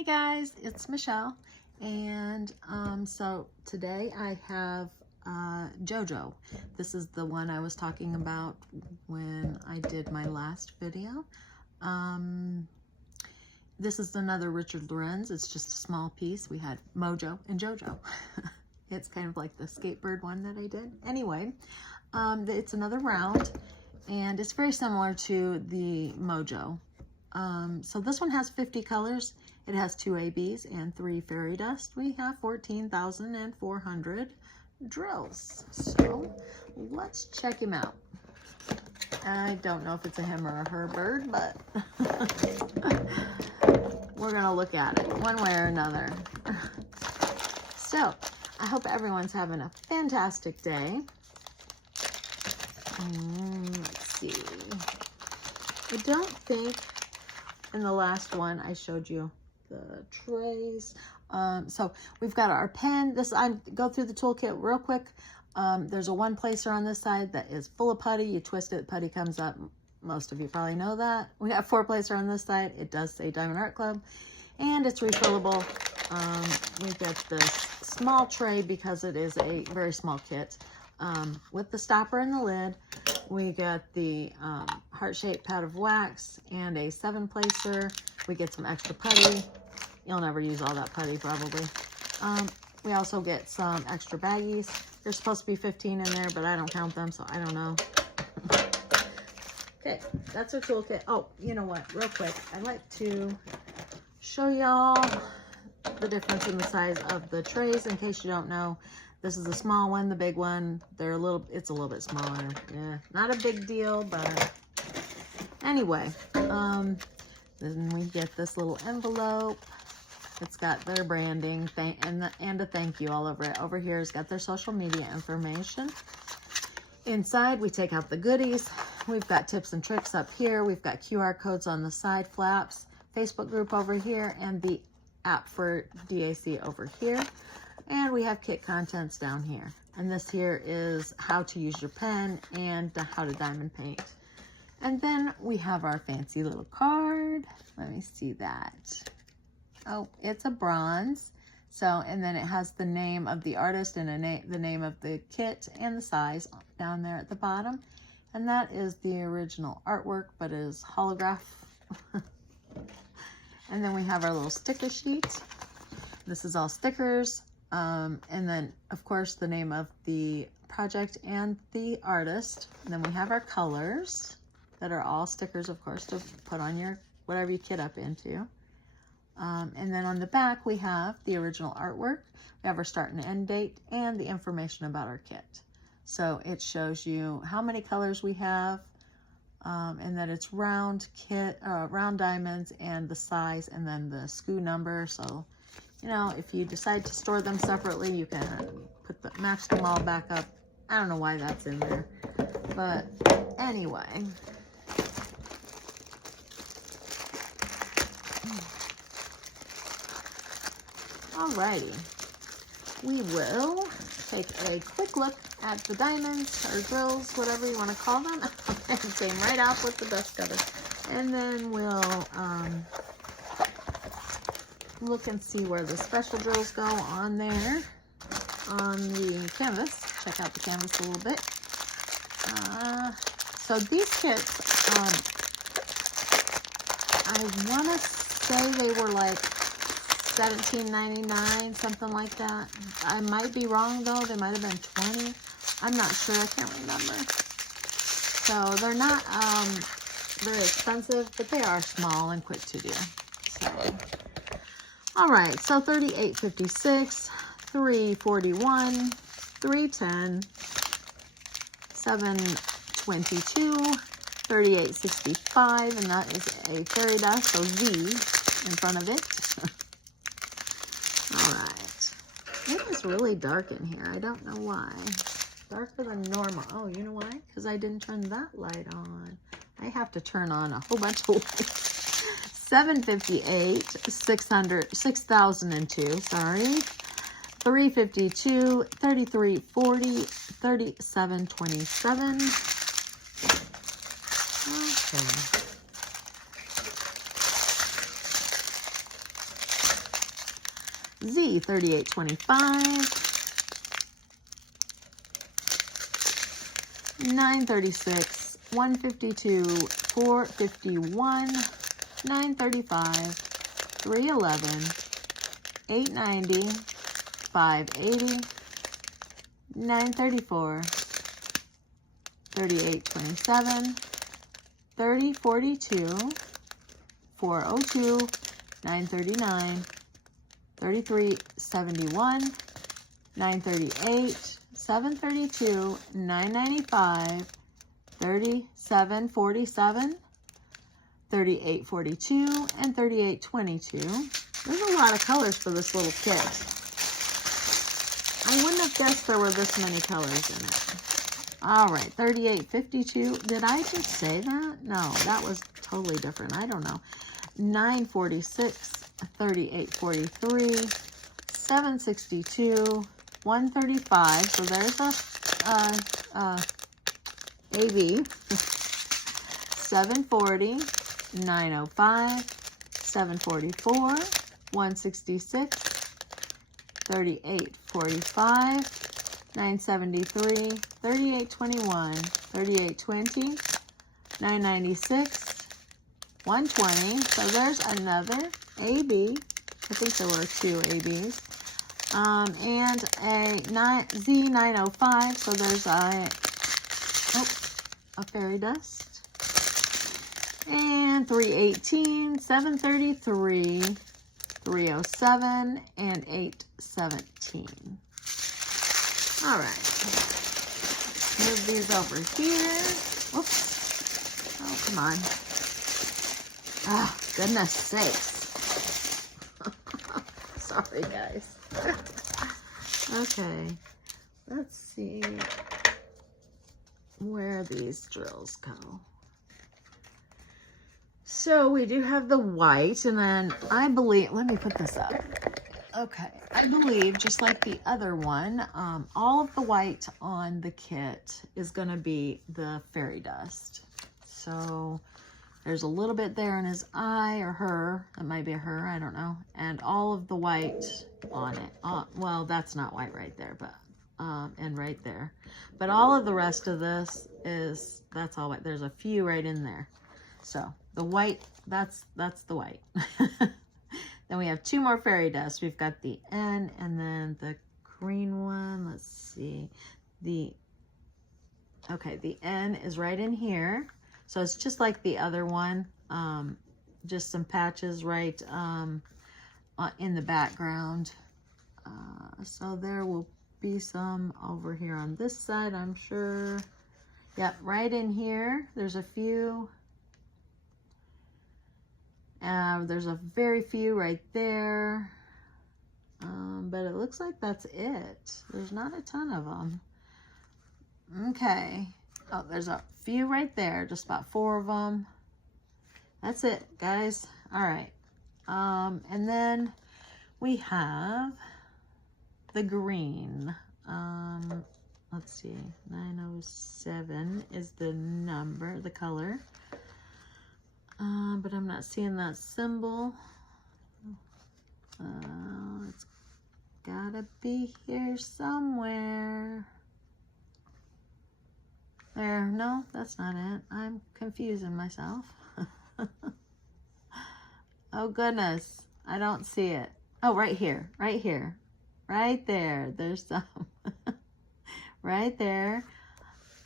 Hey guys, it's Michelle, and so today I have Jojo. This is the one I was talking about when I did my last video. This is another Richard Lorenz. It's just a small piece. We had Mojo and Jojo. It's kind of like the skatebird one that I did. Anyway, it's another round, and it's very similar to the Mojo. So this one has 50 colors. It has 2 ABs and 3 fairy dust. We have 14,400 drills. So let's check him out. I don't know if it's a him or a her bird, but we're gonna look at it one way or another. So I hope everyone's having a fantastic day. Let's see. I don't think in the last one I showed you the trays. So we've got our pen. I go through the toolkit real quick. There's a one placer on this side that is full of putty. You twist it, putty comes up. Most of you probably know that. We have 4 placer on this side. It does say Diamond Art Club, and it's refillable. We get this small tray because it is a very small kit. With the stopper and the lid, we got the heart-shaped pad of wax and a 7 placer. We get some extra putty. You'll never use all that putty probably. We also get some extra baggies. There's supposed to be 15 in there, but I don't count them, so I don't know. Okay, that's our toolkit. Oh, you know what? Real quick, I like to show y'all the difference in the size of the trays in case you don't know. This is the small one, the big one. It's a little bit smaller. Yeah, not a big deal, but anyway. Then we get this little envelope. It's got their branding and a thank you all over it. Over here, it's got their social media information. Inside, we take out the goodies. We've got tips and tricks up here. We've got QR codes on the side flaps, Facebook group over here, and the app for DAC over here. And we have kit contents down here. And this here is how to use your pen and how to diamond paint. And then we have our fancy little card. Let me see that. Oh, it's a bronze. So, and then it has the name of the artist and the name of the kit and the size down there at the bottom. And that is the original artwork, but is holograph. And then we have our little sticker sheet. This is all stickers. And then, of course, the name of the project and the artist. And then we have our colors that are all stickers, of course, to put on your whatever you kit up into. And then on the back, we have the original artwork. We have our start and end date and the information about our kit. So it shows you how many colors we have, and that it's round diamonds, and the size, and then the SKU number. So, you know, if you decide to store them separately, you can match them all back up. I don't know why that's in there, but anyway. Alrighty, we will take a quick look at the diamonds or drills, whatever you want to call them. It came right off with the dust cover. And then we'll look and see where the special drills go on there on the canvas. Check out the canvas a little bit. So these kits, I want to say they were like $17.99, something like that. I might be wrong though. They might have been 20. I'm not sure. I can't remember. So they're not very expensive, but they are small and quick to do. So, all right. So 38.56, 3.41, 3.10, 7.22, 38.65, and that is a fairy dust, so Z in front of it. All right. It is really dark in here. I don't know why. Darker than normal. Oh, you know why? Because I didn't turn that light on. I have to turn on a whole bunch of lights. 758, 6002, sorry. 352, 3340, 3727. Okay. Z, 3825. 936, 152, 451, 935, 311, 890, 580, 934, 3827, 3042, 402, 939, 3371, 938, 732, 995, 3747, 3842, and 3822. There's a lot of colors for this little kit. I wouldn't have guessed there were this many colors in it. All right, 3852. Did I just say that? No, that was totally different. I don't know. 946, 3843, 762, 135. So there's a AB. 740, 905, 744, 166, 3845, 973, 3821, 3820, 996, 120. So there's another AB. I think there were 2 ABs. And a Z905. So there's a fairy dust. And 318, 733, 307, and 817. All right. Move these over here. Whoops. Oh, come on. Oh, goodness sakes. Sorry, guys. Okay. Let's see where these drills go. So we do have the white, and then I believe, let me put this up. Okay, I believe just like the other one, all of the white on the kit is going to be the fairy dust. So there's a little bit there in his eye, or her, it might be a her, I don't know. And all of the white on it, well, that's not white right there, but and right there. But all of the rest of this is, that's all white. There's a few right in there. So the white, that's the white. Then we have 2 more fairy dust. We've got the N and then the green one. Let's see. Okay, the N is right in here. So it's just like the other one. Just some patches right in the background. So there will be some over here on this side, I'm sure. Yep, right in here. There's a few. There's a very few right there, but it looks like that's it. There's not a ton of them. Okay. Oh, there's a few right there, just about 4 of them. That's it, guys. All right. And then we have the green. Let's see, 907 is the number, the color. But I'm not seeing that symbol. It's gotta be here somewhere. There, no, that's not it. I'm confusing myself. Oh goodness, I don't see it. Oh, right here, right here. Right there, there's some. Right there.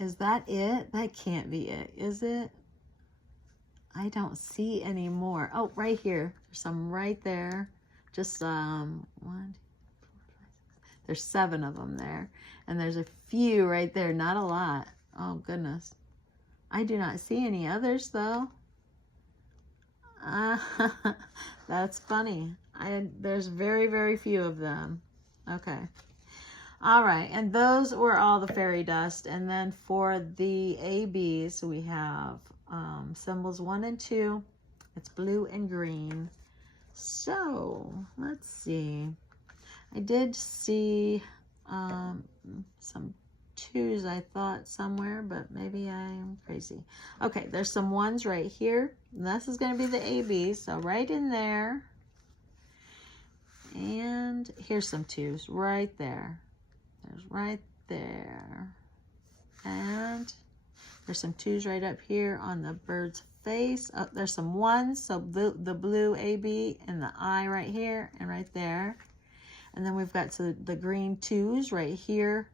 Is that it? That can't be it, is it? I don't see any more. Oh, right here. There's some right there. Just 1, 2, 3, 4, 5, 6. There's 7 of them there. And there's a few right there. Not a lot. Oh, goodness. I do not see any others, though. That's funny. There's very, very few of them. Okay. All right. And those were all the fairy dust. And then for the ABs, we have symbols 1 and 2. It's blue and green. So let's see. I did see some 2s, I thought, somewhere, but maybe I'm crazy. Okay, there's some 1s right here. And this is going to be the AB, so right in there. And here's some 2s right there. There's right there. And there's some 2s right up here on the bird's face. Oh, there's some 1s, so the blue AB and the I right here and right there. And then we've got the green 2s right here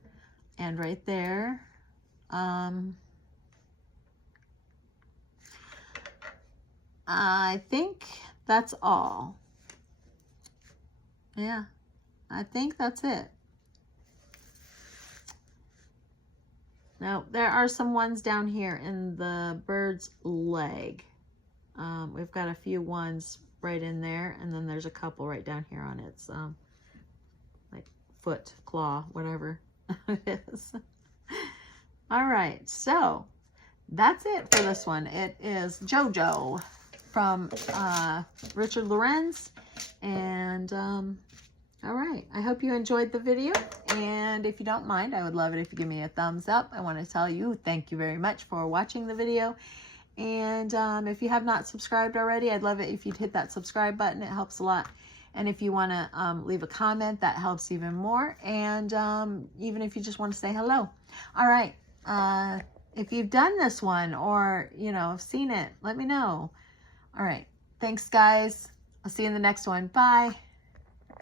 and right there. I think that's all. Yeah, I think that's it. Now, there are some 1s down here in the bird's leg. We've got a few 1s right in there, and then there's a couple right down here on its like foot, claw, whatever it is. All right, so that's it for this one. It is Jojo from Richard Lorenz. And all right, I hope you enjoyed the video. And if you don't mind, I would love it if you give me a thumbs up. I want to tell you thank you very much for watching the video. And if you have not subscribed already, I'd love it if you'd hit that subscribe button. It helps a lot. And if you want to leave a comment, that helps even more. And even if you just want to say hello. All right. If you've done this one or, you know, seen it, let me know. All right. Thanks, guys. I'll see you in the next one. Bye.